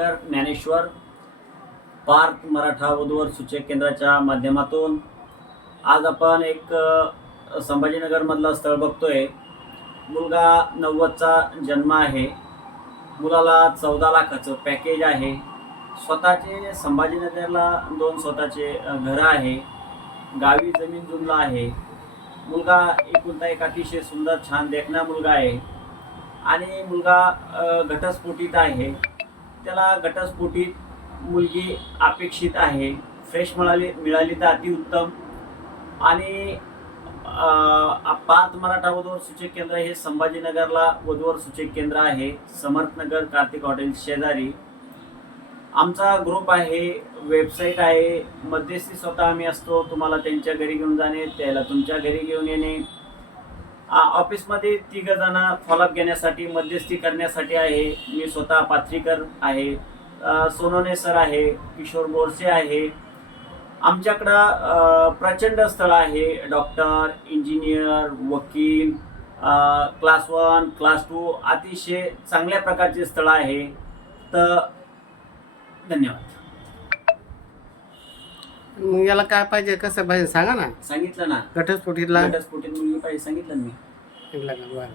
ज्ञानेश्वर पार्थ मराठा वधूवर सूचक केंद्राच्या माध्यमातून आज आपण एक संभाजीनगरमधलं स्थळ बघतोय. मुलगा नव्वदचा जन्म आहे. मुलाला चौदा लाखाचं पॅकेज आहे. स्वतःचे संभाजीनगरला दोन स्वतःचे घरं आहे. गावी जमीन जुमला आहे. मुलगा एकुलता एक अतिशय सुंदर छान देखणा मुलगा आहे. आणि मुलगा घटस्फोटीत आहे. त्याला घटस्फोटीत मुलगी अपेक्षित आहे. फ्रेश मिळाली मिळाली तर अतिउत्तम आणि पार्थ मराठा वधूवर सूचक केंद्र हे संभाजीनगरला वधूवर सूचक केंद्र आहे. समर्थनगर कार्तिक हॉटेल शेजारी. आमचा ग्रुप आहे वेबसाईट आहे. मध्यस्थी स्वतः आम्ही असतो. तुम्हाला त्यांच्या घरी घेऊन जाणे त्याला तुमच्या घरी घेऊन येणे. ऑफिसमध्ये तिघ जण फॉलोअप घेण्यासाठी मध्यस्थी करण्यासाठी आहे. मी स्वतः पाथरीकर आहे. सोनोने सर आहे किशोर बोरसे आहे. आमच्याकडं प्रचंड स्थळ आहे. डॉक्टर इंजिनियर वकील क्लास वन क्लास टू अतिशय चांगल्या प्रकारचे स्थळ आहे. तर धन्यवाद. मग याला काय पाहिजे कसं पाहिजे सांगा ना. सांगितलं ना. घटस्फोटीतला. घटस्फोटीत मुलगी पाहिजे सांगितलं ना मी. बरं बरं.